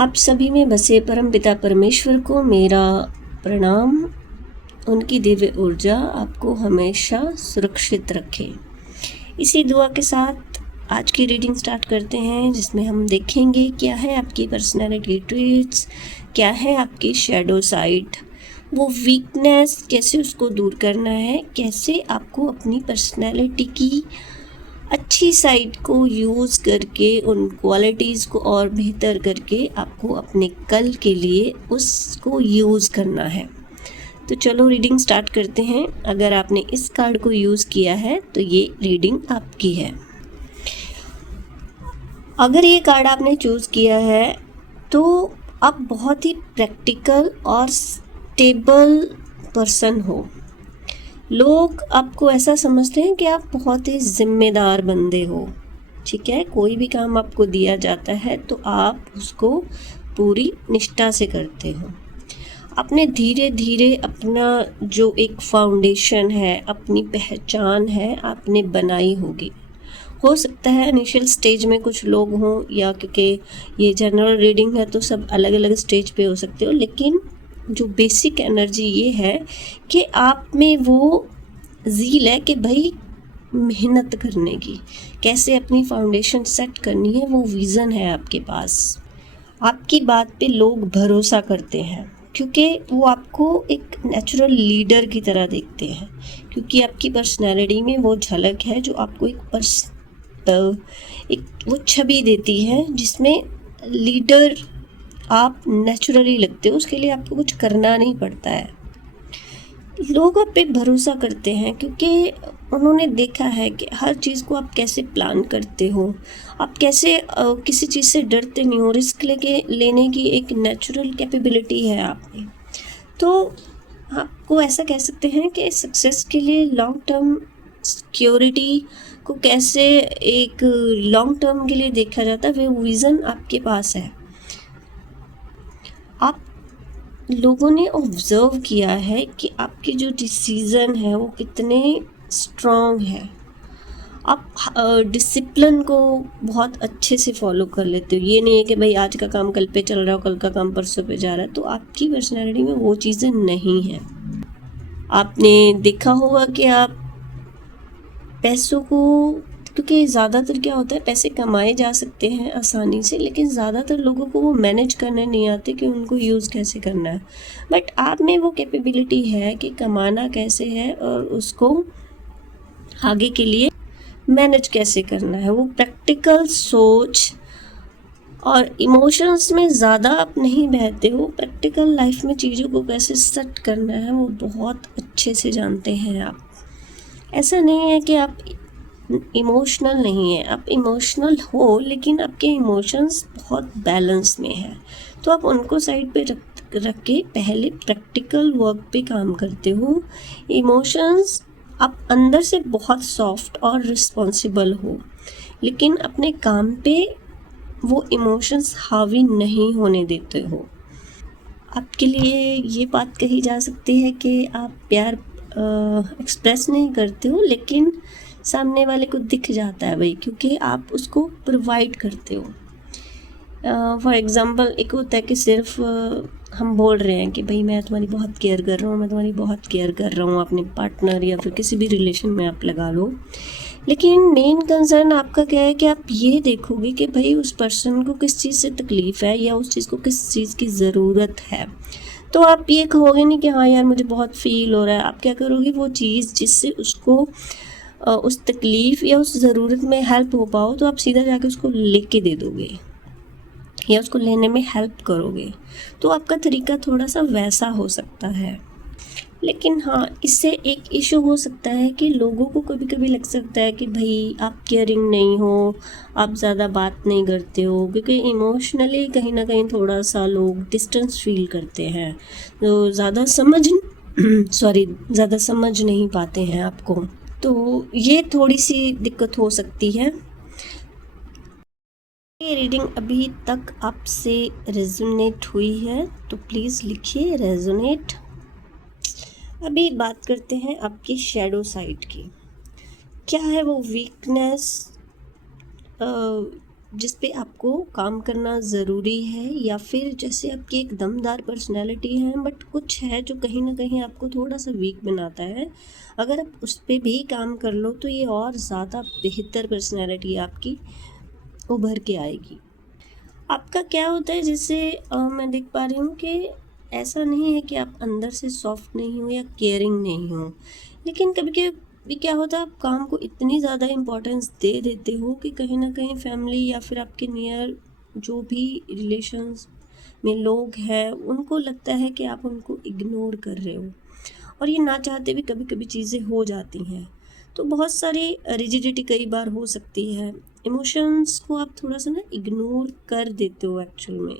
आप सभी में बसे परमपिता परमेश्वर को मेरा प्रणाम। उनकी दिव्य ऊर्जा आपको हमेशा सुरक्षित रखे। इसी दुआ के साथ आज की रीडिंग स्टार्ट करते हैं, जिसमें हम देखेंगे क्या है आपकी पर्सनैलिटी ट्रेट्स, क्या है आपकी शैडो साइड, वो वीकनेस कैसे उसको दूर करना है, कैसे आपको अपनी पर्सनैलिटी की अच्छी साइड को यूज़ करके उन क्वालिटीज़ को और बेहतर करके आपको अपने कल के लिए उसको यूज़ करना है। तो चलो रीडिंग स्टार्ट करते हैं। अगर आपने इस कार्ड को यूज़ किया है तो ये रीडिंग आपकी है। अगर ये कार्ड आपने चूज़ किया है तो आप बहुत ही प्रैक्टिकल और स्टेबल पर्सन हो। लोग आपको ऐसा समझते हैं कि आप बहुत ही जिम्मेदार बंदे हो। ठीक है, कोई भी काम आपको दिया जाता है तो आप उसको पूरी निष्ठा से करते हो। आपने धीरे धीरे अपना जो एक फाउंडेशन है, अपनी पहचान है, आपने बनाई होगी। हो सकता है इनिशियल स्टेज में कुछ लोग हों, या क्योंकि ये जनरल रीडिंग है तो सब अलग अलग स्टेज पे हो सकते हो, लेकिन जो बेसिक एनर्जी ये है कि आप में वो ज़ील है कि भाई मेहनत करने की, कैसे अपनी फाउंडेशन सेट करनी है, वो विज़न है आपके पास। आपकी बात पे लोग भरोसा करते हैं क्योंकि वो आपको एक नेचुरल लीडर की तरह देखते हैं, क्योंकि आपकी पर्सनैलिटी में वो झलक है जो आपको एक वो छवि देती है जिसमें लीडर आप नेचुरली लगते हो। उसके लिए आपको कुछ करना नहीं पड़ता है। लोग आप पे भरोसा करते हैं क्योंकि उन्होंने देखा है कि हर चीज़ को आप कैसे प्लान करते हो, आप कैसे किसी चीज़ से डरते नहीं हो, रिस्क लेने की एक नेचुरल कैपेबिलिटी है आप में। तो आपको ऐसा कह सकते हैं कि सक्सेस के लिए लॉन्ग टर्म सिक्योरिटी को कैसे एक लॉन्ग टर्म के लिए देखा जाता है, वो विज़न आपके पास है। आप लोगों ने ऑब्ज़र्व किया है कि आपके जो डिसीज़न है वो कितने स्ट्रॉन्ग है। आप डिसिप्लिन को बहुत अच्छे से फॉलो कर लेते हो। ये नहीं है कि भाई आज का काम कल पे चल रहा हो, कल का काम परसों पे जा रहा है। तो आपकी पर्सनैलिटी में वो चीज़ें नहीं हैं। आपने देखा होगा कि आप पैसों को, क्योंकि ज़्यादातर क्या होता है, पैसे कमाए जा सकते हैं आसानी से, लेकिन ज़्यादातर लोगों को वो मैनेज करने नहीं आते कि उनको यूज़ कैसे करना है। बट आप में वो कैपेबिलिटी है कि कमाना कैसे है और उसको आगे के लिए मैनेज कैसे करना है। वो प्रैक्टिकल सोच और इमोशंस में ज़्यादा आप नहीं बहते हो। प्रैक्टिकल लाइफ में चीज़ों को कैसे सेट करना है वो बहुत अच्छे से जानते हैं आप। ऐसा नहीं है कि आप इमोशनल नहीं है, आप इमोशनल हो, लेकिन आपके इमोशंस बहुत बैलेंस में है। तो आप उनको साइड पे रख के पहले प्रैक्टिकल वर्क पे काम करते हो। इमोशंस, आप अंदर से बहुत सॉफ्ट और रिस्पॉन्सिबल हो, लेकिन अपने काम पे वो इमोशंस हावी नहीं होने देते हो। आपके लिए ये बात कही जा सकती है कि आप प्यार एक्सप्रेस नहीं करते हो, लेकिन सामने वाले को दिख जाता है भाई, क्योंकि आप उसको प्रोवाइड करते हो। फॉर एग्ज़ाम्पल एक होता है कि सिर्फ हम बोल रहे हैं कि भाई मैं तुम्हारी बहुत केयर कर रहा हूँ, मैं तुम्हारी बहुत केयर कर रहा हूँ, अपने पार्टनर या फिर किसी भी रिलेशन में आप लगा लो। लेकिन मेन कंसर्न आपका क्या है कि आप ये देखोगे कि भाई उस पर्सन को किस चीज़ से तकलीफ़ है या उस चीज़ को किस चीज़ की ज़रूरत है। तो आप ये कहोगे नहीं कि हाँ यार मुझे बहुत फ़ील हो रहा है। आप क्या करोगे, वो चीज़ जिससे उसको उस तकलीफ़ या उस ज़रूरत में हेल्प हो पाओ, तो आप सीधा जाके उसको लेके दे दोगे या उसको लेने में हेल्प करोगे। तो आपका तरीका थोड़ा सा वैसा हो सकता है। लेकिन हाँ, इससे एक इशू हो सकता है कि लोगों को कभी कभी लग सकता है कि भाई आप केयरिंग नहीं हो, आप ज़्यादा बात नहीं करते हो, क्योंकि इमोशनली कहीं ना कहीं थोड़ा सा लोग डिस्टेंस फील करते हैं, तो ज़्यादा ज़्यादा समझ नहीं पाते हैं आपको। तो ये थोड़ी सी दिक्कत हो सकती है। ये रीडिंग अभी तक आपसे रेजोनेट हुई है तो प्लीज़ लिखिए रेजोनेट। अभी बात करते हैं आपकी शैडो साइड की। क्या है वो वीकनेस जिस पे आपको काम करना ज़रूरी है, या फिर जैसे आपकी एक दमदार पर्सनैलिटी है बट कुछ है जो कहीं न कहीं आपको थोड़ा-सा वीक बनाता है, अगर आप उस पे भी काम कर लो तो ये और ज़्यादा बेहतर पर्सनैलिटी आपकी उभर के आएगी। आपका क्या होता है, जैसे मैं देख पा रही हूँ कि ऐसा नहीं है कि आप अंदर से सॉफ्ट नहीं हो या केयरिंग नहीं हो, लेकिन कभी क्या होता है, आप काम को इतनी ज़्यादा इम्पोर्टेंस दे देते हो कि कहीं न कहीं फैमिली या फिर आपके नियर जो भी रिलेशंस में लोग हैं, उनको लगता है कि आप उनको इग्नोर कर रहे हो, और ये ना चाहते भी कभी-कभी चीज़ें हो जाती हैं। तो बहुत सारी रिजिडिटी कई बार हो सकती है। इमोशंस को आप थोड़ा-सा ना इग्नोर कर देते हो एक्चुअल में।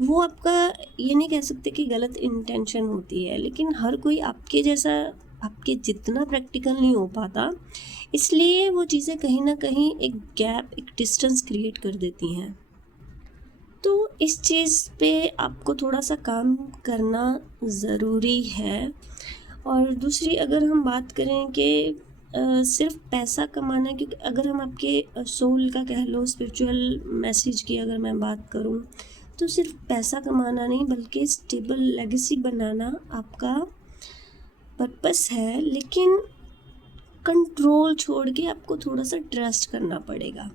वो आपका, ये नहीं कह सकते कि गलत इंटेंशन होती है, लेकिन हर कोई आपके जैसा, आपके जितना प्रैक्टिकल नहीं हो पाता, इसलिए वो चीज़ें कहीं न कहीं एक गैप, एक डिस्टेंस क्रिएट कर देती हैं। तो इस चीज़ पे आपको थोड़ा-सा काम करना ज़रूरी है। और दूसरी अगर हम बात करें कि सिर्फ़ पैसा कमाना, क्योंकि अगर हम आपके सोल का कह लो, स्पिरिचुअल मैसेज की अगर मैं बात करूँ, तो सिर्फ़ पैसा कमाना नहीं बल्कि स्टेबल लेगेसी बनाना आपका पर्पस है। लेकिन कंट्रोल छोड़ के आपको थोड़ा-सा ट्रस्ट करना पड़ेगा।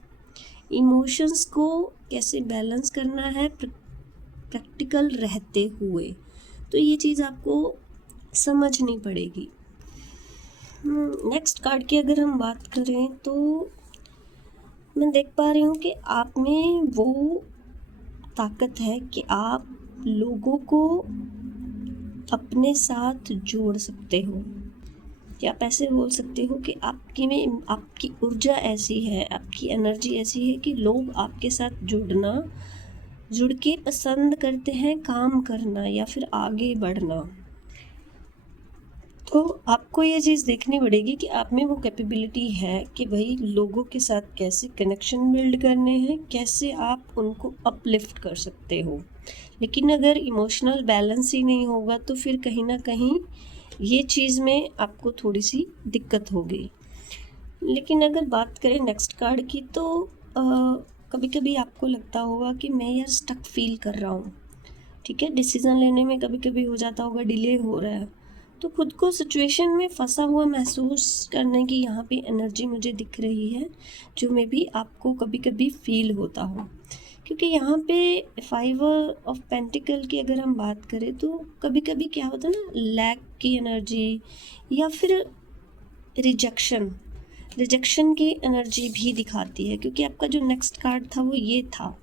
इमोशंस को कैसे बैलेंस करना है प्रैक्टिकल रहते हुए, तो ये चीज़ आपको समझनी पड़ेगी। नेक्स्ट कार्ड की अगर हम बात करें तो मैं देख पा रही हूँ कि आप में वो ताकत है कि आप लोगों को अपने साथ जोड़ सकते हो, या आप ऐसे बोल सकते हो कि आपकी ऊर्जा ऐसी है, आपकी एनर्जी ऐसी है कि लोग आपके साथ जुड़ के पसंद करते हैं काम करना या फिर आगे बढ़ना। तो आपको ये चीज़ देखनी पड़ेगी कि आप में वो कैपेबिलिटी है कि भाई लोगों के साथ कैसे कनेक्शन बिल्ड करने हैं, कैसे आप उनको अपलिफ्ट कर सकते हो। लेकिन अगर इमोशनल बैलेंस ही नहीं होगा तो फिर कहीं न कहीं ये चीज़ में आपको थोड़ी-सी दिक्कत होगी। लेकिन अगर बात करें नेक्स्ट कार्ड की, तो कभी-कभी आपको लगता होगा कि मैं यार स्टक फ़ील कर रहा हूँ, ठीक है? डिसीज़न लेने में कभी-कभी हो जाता होगा, डिले हो रहा है। तो खुद को सिचुएशन में फँसा हुआ महसूस करने की यहाँ पे एनर्जी मुझे दिख रही है, जो मेबी आपको कभी-कभी फ़ील होता हो। क्योंकि यहाँ पे 5 ऑफ पेंटिकल की अगर हम बात करें तो कभी-कभी क्या होता है ना, लैक की एनर्जी या फिर रिजेक्शन की एनर्जी भी दिखाती है, क्योंकि आपका जो नेक्स्ट कार्ड था वो ये था।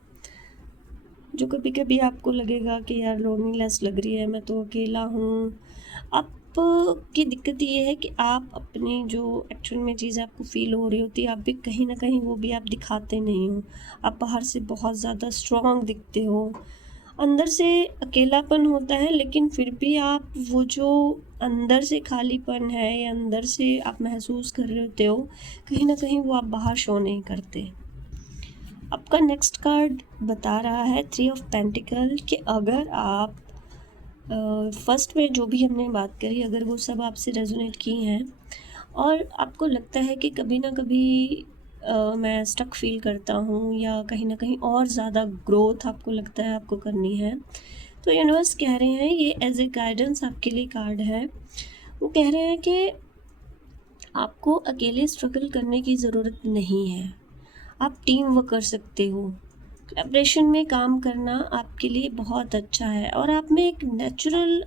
जो कभी-कभी आपको लगेगा कि यार लोनलीनेस लग रही है, मैं तो अकेला हूँ। आपकी दिक्कत ये है कि आप अपनी जो एक्चुअल में चीज़ें आपको फ़ील हो रही होती है, आप भी कहीं न कहीं वो भी आप दिखाते नहीं हो। आप बाहर से बहुत ज़्यादा स्ट्रॉन्ग दिखते हो, अंदर से अकेलापन होता है, लेकिन फिर भी आप वो जो अंदर से खालीपन है या अंदर से आप महसूस कर रहे होते हो, कहीं न कहीं वो आप बाहर शो नहीं करते। आपका नेक्स्ट कार्ड बता रहा है 3 ऑफ पेंटिकल कि अगर आप फर्स्ट में जो भी हमने बात करी, अगर वो सब आपसे रेजोनेट की हैं और आपको लगता है कि कभी ना कभी मैं स्टक फील करता हूँ या कहीं ना कहीं और ज़्यादा ग्रोथ आपको लगता है आपको करनी है, तो यूनिवर्स कह रहे हैं, ये एज ए गाइडेंस आपके लिए कार्ड है। वो कह रहे हैं कि आपको अकेले स्ट्रगल करने की ज़रूरत नहीं है, आप टीम वर्क कर सकते हो। कोलैबोरेशन में काम करना आपके लिए बहुत अच्छा है और आप में एक नेचुरल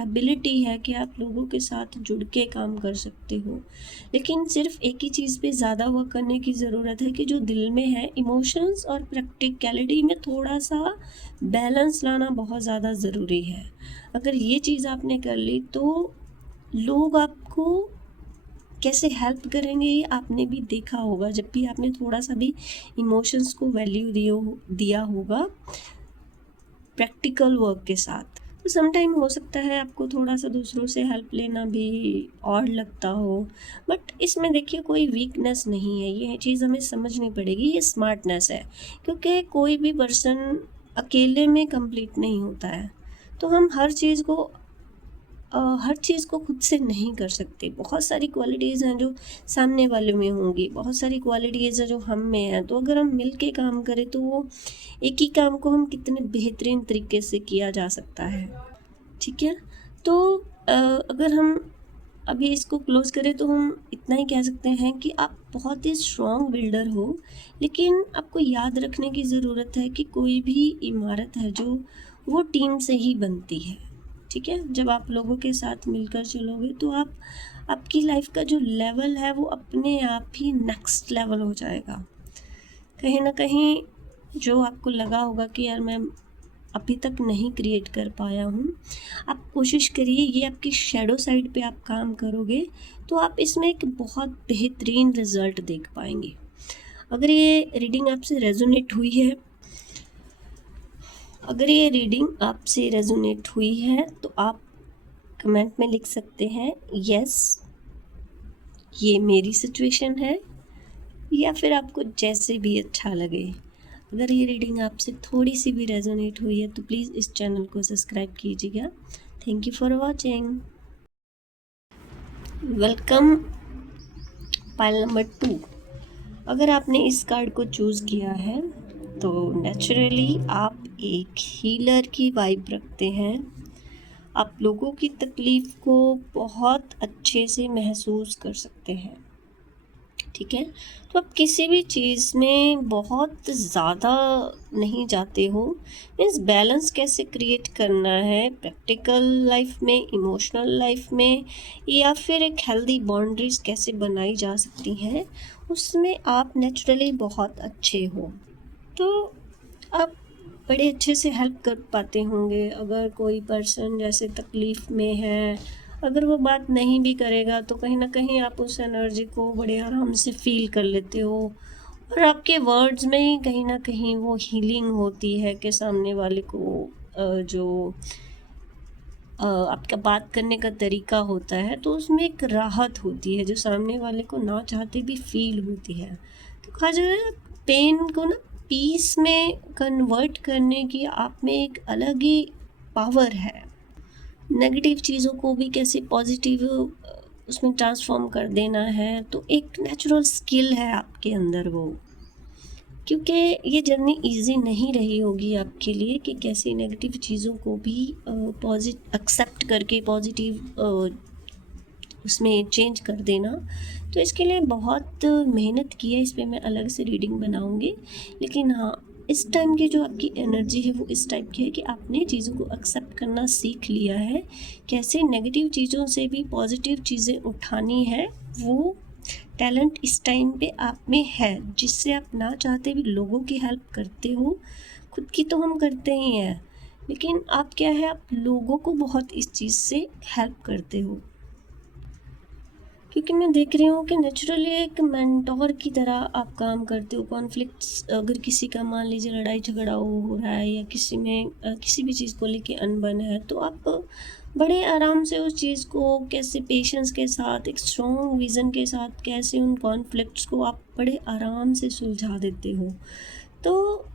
एबिलिटी है कि आप लोगों के साथ जुड़ के काम कर सकते हो। लेकिन सिर्फ एक ही चीज़ पे ज़्यादा वर्क करने की ज़रूरत है कि जो दिल में है, इमोशंस और प्रैक्टिकलिटी में थोड़ा-सा बैलेंस लाना बहुत ज़्यादा ज़रूरी है। अगर ये चीज़ आपने कर ली तो लोग आपको कैसे हेल्प करेंगे ये आपने भी देखा होगा, जब भी आपने थोड़ा-सा भी इमोशंस को वैल्यू दिया होगा प्रैक्टिकल वर्क के साथ। तो सम टाइम हो सकता है आपको थोड़ा-सा दूसरों से हेल्प लेना भी ऑड लगता हो, बट इसमें देखिए कोई वीकनेस नहीं है, ये चीज़ हमें समझनी पड़ेगी, ये स्मार्टनेस है। क्योंकि कोई भी पर्सन अकेले में कंप्लीट नहीं होता है, तो हम हर चीज़ को हर चीज़ को खुद से नहीं कर सकते। बहुत सारी क्वालिटीज़ हैं जो सामने वाले में होंगी, बहुत सारी क्वालिटीज़ हैं जो हम में हैं। तो अगर हम मिल के काम करें तो वो एक ही काम को हम कितने बेहतरीन तरीके से किया जा सकता है। ठीक है? तो अगर हम अभी इसको क्लोज़ करें तो हम इतना ही कह सकते हैं कि आप बहुत ही स्ट्रॉन्ग बिल्डर हो, लेकिन आपको याद रखने की ज़रूरत है कि कोई भी इमारत है जो वो टीम से ही बनती है। ठीक है? जब आप लोगों के साथ मिलकर चलोगे तो आपकी लाइफ़ का जो लेवल है वो अपने आप ही नेक्स्ट लेवल हो जाएगा। कहीं न कहीं जो आपको लगा होगा कि यार मैं अभी तक नहीं क्रिएट कर पाया हूँ, आप कोशिश करिए, ये आपकी शैडो साइड पे आप काम करोगे तो आप इसमें एक बहुत बेहतरीन रिज़ल्ट देख पाएँगे। अगर ये रीडिंग आपसे रेज़ोनेट हुई है तो आप कमेंट में लिख सकते हैं यस, ये मेरी सिचुएशन है, या फिर आपको जैसे भी अच्छा लगे। अगर ये रीडिंग आपसे थोड़ी सी भी रेजोनेट हुई है तो प्लीज़ इस चैनल को सब्सक्राइब कीजिएगा। Thank you for watching. Welcome pile number 2। अगर आपने इस कार्ड को चूज़ किया है तो नेचुरली आप एक हीलर की वाइब रखते हैं। आप लोगों की तकलीफ़ को बहुत अच्छे से महसूस कर सकते हैं। ठीक है? तो आप किसी भी चीज़ में बहुत ज़्यादा नहीं जाते हो। मीन्स बैलेंस कैसे क्रिएट करना है प्रैक्टिकल लाइफ में, इमोशनल लाइफ में, या फिर एक हेल्दी बाउंड्रीज कैसे बनाई जा सकती हैं, उसमें आप नेचुरली बहुत अच्छे हो। तो आप बड़े अच्छे से हेल्प कर पाते होंगे। अगर कोई पर्सन जैसे तकलीफ़ में है, अगर वो बात नहीं भी करेगा तो कहीं न कहीं आप उस एनर्जी को बड़े आराम से फ़ील कर लेते हो, और आपके वर्ड्स में ही कहीं न कहीं वो हीलिंग होती है कि सामने वाले को जो आपका बात करने का तरीका होता है तो उसमें एक राहत होती है जो सामने वाले को ना चाहते भी फ़ील होती है। तो कहा जाता है पेन को ना पीस में कन्वर्ट करने की आप में एक अलग ही पावर है। नेगेटिव चीज़ों को भी कैसे पॉजिटिव उसमें ट्रांसफ़ॉर्म कर देना है, तो एक नेचुरल स्किल है आपके अंदर वो। क्योंकि ये जर्नी इजी नहीं रही होगी आपके लिए कि कैसे नेगेटिव चीज़ों को भी एक्सेप्ट करके पॉजिटिव उसमें चेंज कर देना। तो इसके लिए बहुत मेहनत की है, इस पे मैं अलग से रीडिंग बनाऊंगी। लेकिन हाँ, इस टाइम की जो आपकी एनर्जी है वो इस टाइप की है कि आपने चीज़ों को एक्सेप्ट करना सीख लिया है, कैसे नेगेटिव चीज़ों से भी पॉजिटिव चीज़ें उठानी है। वो टैलेंट इस टाइम पे आप में है, जिससे आप ना चाहते भी लोगों की हेल्प करते हो। खुद की तो हम करते ही हैं, लेकिन आप क्या है, आप लोगों को बहुत इस चीज़ से हेल्प करते हो। क्योंकि मैं देख रही हूँ कि नेचुरली एक मेंटोर की तरह आप काम करते हो। कॉन्फ्लिक्ट्स अगर किसी का मान लीजिए लड़ाई झगड़ा हो रहा है, या किसी में किसी भी चीज़ को लेके अनबन है, तो आप बड़े आराम से उस चीज़ को कैसे पेशेंस के साथ, एक स्ट्रॉन्ग विज़न के साथ, कैसे उन कॉन्फ्लिक्ट्स को आप बड़े आराम से सुलझा देते हो। तो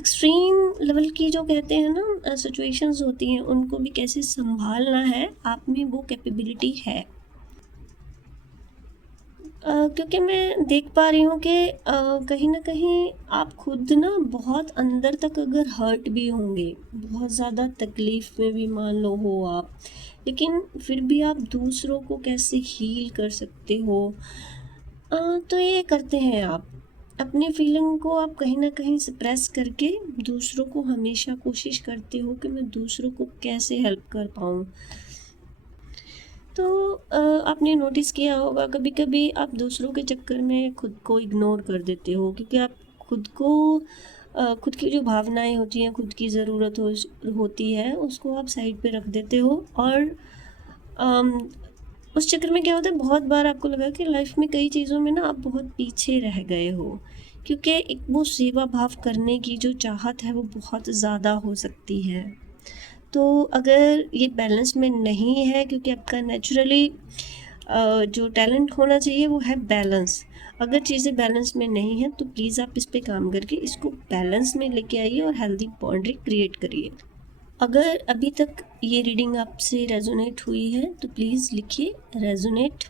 एक्सट्रीम लेवल की जो कहते हैं ना सिचुएशंस होती हैं, उनको भी कैसे संभालना है, आप में वो कैपेबिलिटी है। क्योंकि मैं देख पा रही हूँ कि कहीं न कहीं आप खुद ना बहुत अंदर तक अगर हर्ट भी होंगे, बहुत ज़्यादा तकलीफ़ में भी मान लो हो आप, लेकिन फिर भी आप दूसरों को कैसे हील कर सकते हो। तो ये करते हैं आप। अपनी फीलिंग को आप कहीं न कहीं सप्रेस करके दूसरों को हमेशा कोशिश करते हो कि मैं दूसरों को कैसे हेल्प कर पाऊँ। तो आपने नोटिस किया होगा कभी-कभी आप दूसरों के चक्कर में खुद को इग्नोर कर देते हो, क्योंकि आप खुद को खुद की जो भावनाएँ होती हैं, खुद की ज़रूरत होती है, उसको आप साइड पे रख देते हो। और अम, उस चक्कर में क्या होता है, बहुत बार आपको लगा कि लाइफ में कई चीज़ों में ना आप बहुत पीछे रह गए हो, क्योंकि एक वो सेवा भाव करने की जो चाहत है वो बहुत ज़्यादा हो सकती है। तो अगर ये बैलेंस में नहीं है, क्योंकि आपका नेचुरली जो टैलेंट होना चाहिए वो है बैलेंस। अगर चीज़ें बैलेंस में नहीं हैं तो प्लीज़ आप इस पे काम करके इसको बैलेंस में लेके आइए और हेल्दी बाउंड्री क्रिएट करिए। अगर अभी तक ये रीडिंग आपसे रेजोनेट हुई है तो प्लीज़ लिखिए रेजोनेट।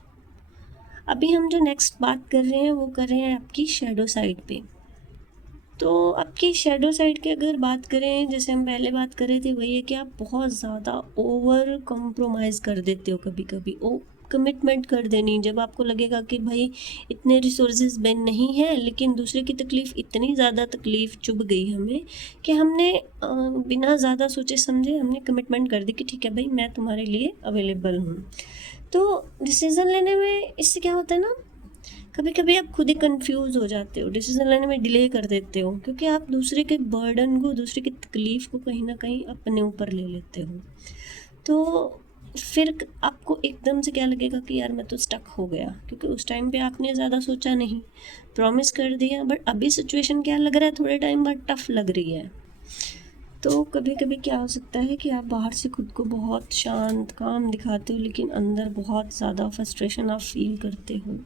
अभी हम जो नेक्स्ट बात कर रहे हैं वो कर रहे हैं आपकी शैडो साइड पे। तो आपकी शैडो साइड की अगर बात करें, जैसे हम पहले बात कर रहे थे, वही है कि आप बहुत ज़्यादा ओवर कॉम्प्रोमाइज़ कर देते हो कभी कभी। ओ कमिटमेंट कर देनी, जब आपको लगेगा कि भाई इतने रिसोर्सेज बेन नहीं है, लेकिन दूसरे की तकलीफ़, इतनी ज़्यादा तकलीफ़ चुभ गई हमें कि हमने बिना ज़्यादा सोचे समझे हमने कमिटमेंट कर दी कि ठीक है भाई, मैं तुम्हारे लिए अवेलेबल हूँ। तो डिसीज़न लेने में इससे क्या होता है ना, कभी कभी आप खुद ही कंफ्यूज हो जाते हो, डिसीजन लेने में डिले कर देते हो, क्योंकि आप दूसरे के बर्डन को, दूसरे की तकलीफ को कहीं ना कहीं अपने ऊपर ले लेते हो। तो फिर आपको एकदम से क्या लगेगा कि यार मैं तो स्टक हो गया, क्योंकि उस टाइम पे आपने ज़्यादा सोचा नहीं, प्रॉमिस कर दिया, बट अभी सिचुएशन क्या लग रहा है, थोड़े टाइम बाद टफ लग रही है। तो कभी कभी क्या हो सकता है कि आप बाहर से खुद को बहुत शांत काम दिखाते हो, लेकिन अंदर बहुत ज़्यादा फ्रस्ट्रेशन आप फील करते हो।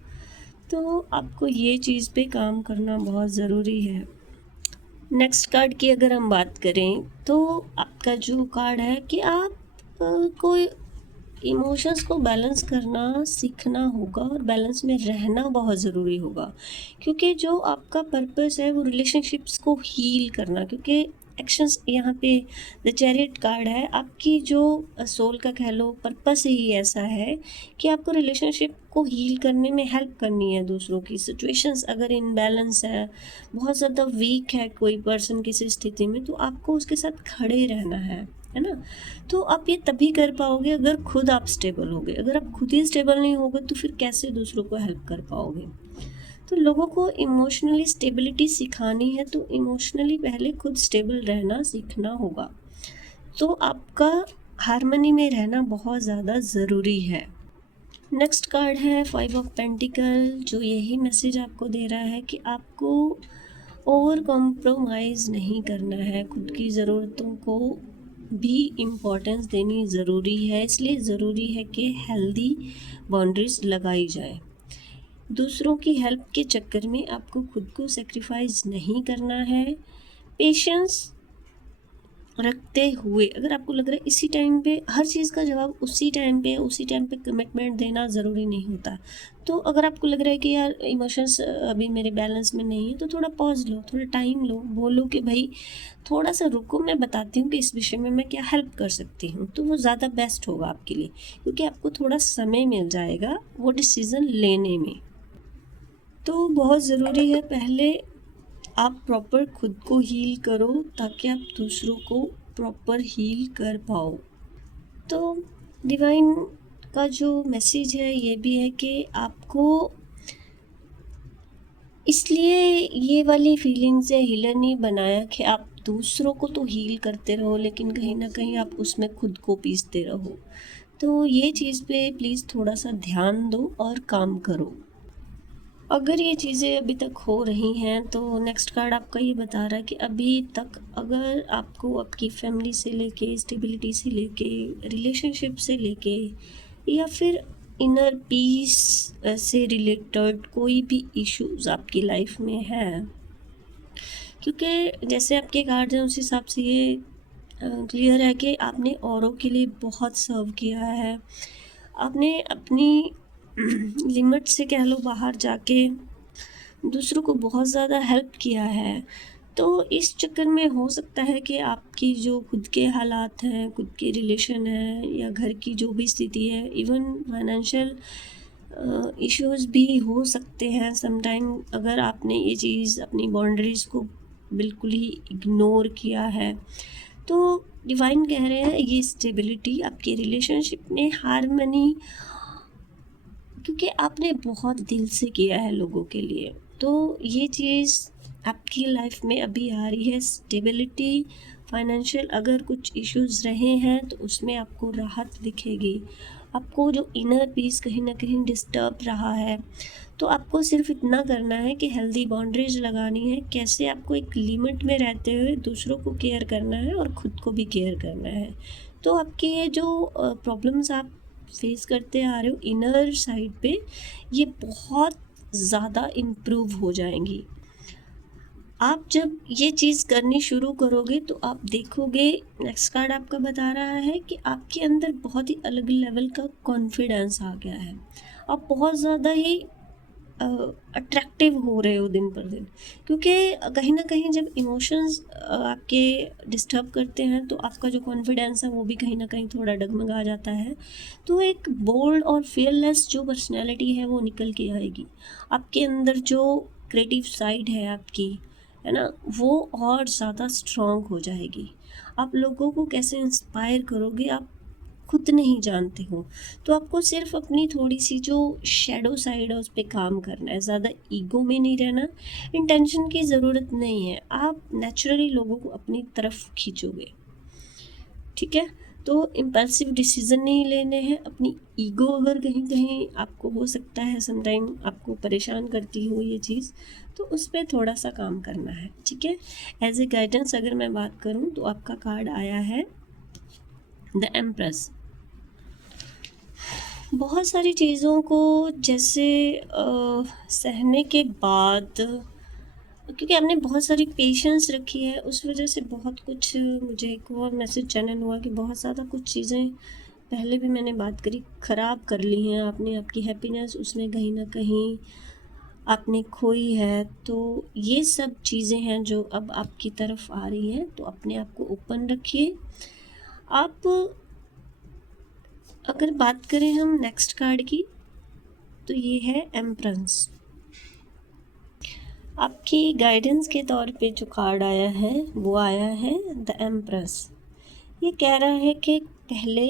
तो आपको ये चीज़ पे काम करना बहुत ज़रूरी है। नेक्स्ट कार्ड की अगर हम बात करें, तो आपका जो कार्ड है कि आप को इमोशंस को बैलेंस करना सीखना होगा, और बैलेंस में रहना बहुत ज़रूरी होगा, क्योंकि जो आपका पर्पस है वो रिलेशनशिप्स को हील करना, क्योंकि एक्शंस यहाँ पे द चैरियट कार्ड है, आपकी जो सोल का कह लो पर्पस ही ऐसा है कि आपको रिलेशनशिप को हील करने में हेल्प करनी है। दूसरों की सिचुएशंस अगर इनबैलेंस है, बहुत ज़्यादा वीक है कोई पर्सन किसी स्थिति में, तो आपको उसके साथ खड़े रहना है ना। तो आप ये तभी कर पाओगे अगर खुद आप स्टेबल होगे। अगर आप खुद ही स्टेबल नहीं होगे तो फिर कैसे दूसरों को हेल्प कर पाओगे। तो लोगों को इमोशनली स्टेबिलिटी सिखानी है तो इमोशनली पहले खुद स्टेबल रहना सीखना होगा। तो आपका हार्मनी में रहना बहुत ज़्यादा ज़रूरी है। नेक्स्ट कार्ड है 5 ऑफ पेंटिकल, जो यही मैसेज आपको दे रहा है कि आपको ओवर कॉम्प्रोमाइज़ नहीं करना है, खुद की ज़रूरतों को भी इम्पोर्टेंस देनी ज़रूरी है। इसलिए ज़रूरी है कि हेल्दी बाउंड्रीज लगाई जाए। दूसरों की हेल्प के चक्कर में आपको खुद को सेक्रीफाइस नहीं करना है। पेशेंस रखते हुए, अगर आपको लग रहा है इसी टाइम पे हर चीज़ का जवाब उसी टाइम पे कमिटमेंट देना ज़रूरी नहीं होता। तो अगर आपको लग रहा है कि यार इमोशंस अभी मेरे बैलेंस में नहीं है, तो थोड़ा पॉज लो, थोड़ा टाइम लो, बोलो कि भाई थोड़ा सा रुको, मैं बताती हूँ कि इस विषय में मैं क्या हेल्प कर सकती हूँ। तो वो ज़्यादा बेस्ट होगा आपके लिए, क्योंकि आपको थोड़ा समय मिल जाएगा वो डिसीज़न लेने में। तो बहुत ज़रूरी है पहले आप प्रॉपर खुद को हील करो, ताकि आप दूसरों को प्रॉपर हील कर पाओ। तो डिवाइन का जो मैसेज है ये भी है कि आपको इसलिए ये वाली फीलिंग से हीलर नहीं बनाया कि आप दूसरों को तो हील करते रहो, लेकिन कहीं ना कहीं आप उसमें खुद को पीसते रहो। तो ये चीज़ पे प्लीज़ थोड़ा सा ध्यान दो और काम करो। अगर ये चीज़ें अभी तक हो रही हैं तो नेक्स्ट कार्ड आपका ये बता रहा है कि अभी तक अगर आपको आपकी फैमिली से लेके, स्टेबिलिटी से लेके, रिलेशनशिप से लेके, या फिर इनर पीस से रिलेटेड कोई भी इश्यूज आपकी लाइफ में है, क्योंकि जैसे आपके कार्ड हैं उस हिसाब से ये क्लियर है कि आपने औरों के लिए बहुत सर्व किया है, आपने अपनी लिमिट से कह लो बाहर जाके दूसरों को बहुत ज़्यादा हेल्प किया है। तो इस चक्कर में हो सकता है कि आपकी जो खुद के हालात हैं, खुद के रिलेशन हैं, या घर की जो भी स्थिति है, इवन फाइनेंशियल इश्यूज़ भी हो सकते हैं समटाइम, अगर आपने ये चीज़ अपनी बाउंड्रीज़ को बिल्कुल ही इग्नोर किया है। तो डिवाइन कह रहे हैं ये स्टेबिलिटी आपके रिलेशनशिप में, हार्मनी, क्योंकि आपने बहुत दिल से किया है लोगों के लिए, तो ये चीज़ आपकी लाइफ में अभी आ रही है। स्टेबिलिटी, फाइनेंशियल अगर कुछ इश्यूज रहे हैं तो उसमें आपको राहत दिखेगी। आपको जो इनर पीस कहीं ना कहीं डिस्टर्ब रहा है, तो आपको सिर्फ इतना करना है कि हेल्दी बाउंड्रीज लगानी है, कैसे आपको एक लिमिट में रहते हुए दूसरों को केयर करना है और ख़ुद को भी केयर करना है। तो आपके ये जो प्रॉब्लम्स आप फेस करते आ रहे हो इनर साइड पे, ये बहुत ज़्यादा इम्प्रूव हो जाएंगी। आप जब ये चीज़ करनी शुरू करोगे तो आप देखोगे, नेक्स्ट कार्ड आपका बता रहा है कि आपके अंदर बहुत ही अलग लेवल का कॉन्फिडेंस आ गया है। आप बहुत ज़्यादा ही अट्रैक्टिव हो रहे हो दिन पर दिन, क्योंकि कहीं न कहीं जब इमोशंस आपके डिस्टर्ब करते हैं तो आपका जो कॉन्फिडेंस है वो भी कहीं न कहीं थोड़ा डगमगा जाता है। तो एक बोल्ड और फियरलेस जो पर्सनैलिटी है वो निकल के आएगी। आपके अंदर जो क्रिएटिव साइड है आपकी, है ना? वो और ज़्यादा स्ट्रॉन्ग हो जाएगी। आप लोगों को कैसे इंस्पायर करोगे, आप खुद नहीं जानते हो। तो आपको सिर्फ़ अपनी थोड़ी-सी जो शैडो साइड है उस पे काम करना है, ज़्यादा ईगो में नहीं रहना, इंटेंशन की ज़रूरत नहीं है। आप नेचुरली लोगों को अपनी तरफ खींचोगे, ठीक है? तो इम्पल्सिव डिसीज़न नहीं लेने हैं। अपनी ईगो अगर कहीं-कहीं आपको हो सकता है समटाइम आपको परेशान करती हो ये चीज़, तो उस पे थोड़ा-सा काम करना है, ठीक है? एज़ ए गाइडेंस अगर मैं बात करूँ तो आपका कार्ड आया है द एम्प्रेस। बहुत सारी चीज़ों को जैसे सहने के बाद, क्योंकि आपने बहुत सारी पेशेंस रखी है उस वजह से बहुत कुछ मुझे एक और मैसेज चैनल हुआ कि बहुत ज़्यादा कुछ चीज़ें पहले भी मैंने बात करी ख़राब कर ली हैं आपने, आपकी हैप्पीनेस उसमें कहीं न कहीं आपने खोई है। तो ये सब चीज़ें हैं जो अब आपकी तरफ आ रही हैं, तो अपने आप को ओपन रखिए। आप अगर बात करें हम नेक्स्ट कार्ड की, तो ये है एम्परेंस। आपकी गाइडेंस के तौर पे जो कार्ड आया है वो आया है द एम्प्रेस। ये कह रहा है कि पहले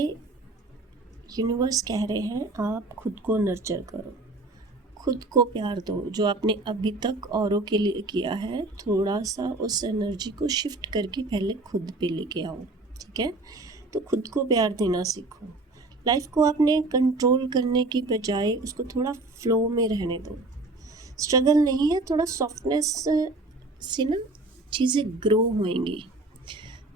यूनिवर्स कह रहे हैं आप खुद को नर्चर करो, खुद को प्यार दो। जो आपने अभी तक औरों के लिए किया है थोड़ा सा उस एनर्जी को शिफ्ट करके पहले खुद पे लेके आओ, ठीक है? तो खुद को प्यार देना सीखो। लाइफ को आपने कंट्रोल करने की बजाय उसको थोड़ा फ्लो में रहने दो। स्ट्रगल नहीं है, थोड़ा सॉफ्टनेस से ना चीज़ें ग्रो होएंगी।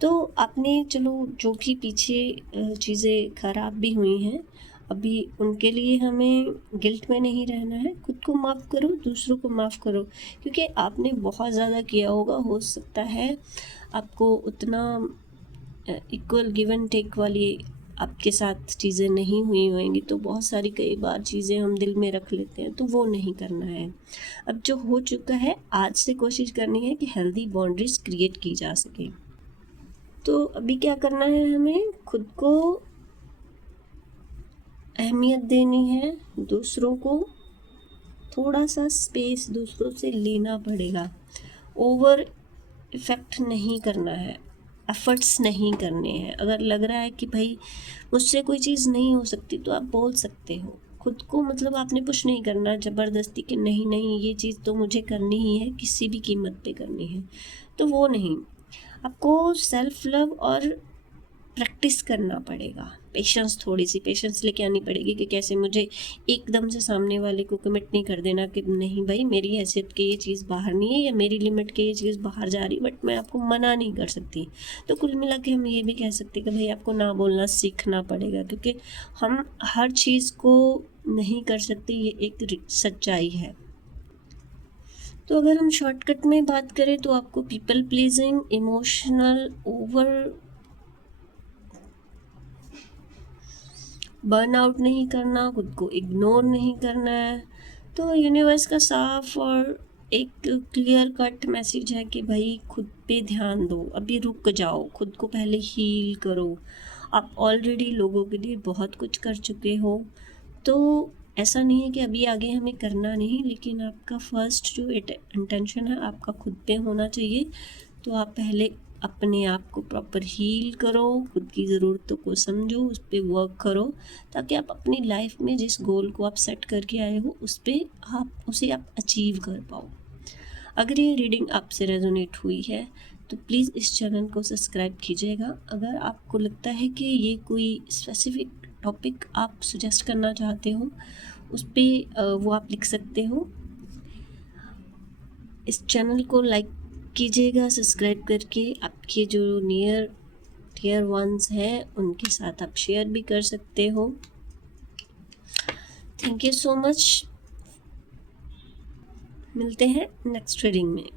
तो आपने चलो जो भी पीछे चीज़ें ख़राब भी हुई हैं, अभी उनके लिए हमें गिल्ट में नहीं रहना है। खुद को माफ़ करो, दूसरों को माफ़ करो, क्योंकि आपने बहुत ज़्यादा किया होगा। हो सकता है आपको उतना इक्वल गिव एंड टेक वाली आपके साथ चीज़ें नहीं हुई होंगी, तो बहुत सारी कई बार चीज़ें हम दिल में रख लेते हैं, तो वो नहीं करना है। अब जो हो चुका है आज से कोशिश करनी है कि हेल्दी बाउंड्रीज क्रिएट की जा सके। तो अभी क्या करना है, हमें खुद को अहमियत देनी है, दूसरों को थोड़ा सा स्पेस दूसरों से लेना पड़ेगा। ओवर इफ़ेक्ट नहीं करना है, एफ़र्ट्स नहीं करने हैं। अगर लग रहा है कि भाई मुझसे कोई चीज़ नहीं हो सकती तो आप बोल सकते हो। खुद को मतलब आपने पुश नहीं करना ज़बरदस्ती कि नहीं नहीं ये चीज़ तो मुझे करनी ही है, किसी भी कीमत पे करनी है, तो वो नहीं। आपको सेल्फ लव और प्रैक्टिस करना पड़ेगा। पेशेंस, थोड़ी सी पेशेंस लेके आनी पड़ेगी कि कैसे मुझे एकदम से सामने वाले को कमिट नहीं कर देना कि नहीं भाई मेरी हैसियत की ये चीज़ बाहर नहीं है या मेरी लिमिट की ये चीज़ बाहर जा रही, बट मैं आपको मना नहीं कर सकती। तो कुल मिला के हम ये भी कह सकते कि भाई आपको ना बोलना सीखना पड़ेगा, क्योंकि हम हर चीज़ को नहीं कर सकते, ये एक सच्चाई है। तो अगर हम शॉर्टकट में बात करें तो आपको people pleasing, emotional over burnout नहीं करना, खुद को इग्नोर नहीं करना है। तो यूनिवर्स का साफ और एक क्लियर कट मैसेज है कि भाई खुद पे ध्यान दो, अभी रुक जाओ, खुद को पहले हील करो। आप ऑलरेडी लोगों के लिए बहुत कुछ कर चुके हो, तो ऐसा नहीं है कि अभी आगे हमें करना नहीं, लेकिन आपका फर्स्ट जो इंटेंशन है आपका खुद पे होना चाहिए। तो आप पहले अपने आप को प्रॉपर हील करो, खुद की ज़रूरतों को समझो, उस पे वर्क करो, ताकि आप अपनी लाइफ में जिस गोल को आप सेट करके आए हो उसे आप अचीव कर पाओ। अगर ये रीडिंग आपसे रेजोनेट हुई है तो प्लीज़ इस चैनल को सब्सक्राइब कीजिएगा। अगर आपको लगता है कि ये कोई स्पेसिफिक टॉपिक आप सजेस्ट करना चाहते हो उस पर वो आप लिख सकते हो। इस चैनल को लाइक कीजिएगा सब्सक्राइब करके, आपके जो नियर डियर वंस हैं उनके साथ आप शेयर भी कर सकते हो। Thank you so much. मिलते हैं नेक्स्ट रीडिंग में।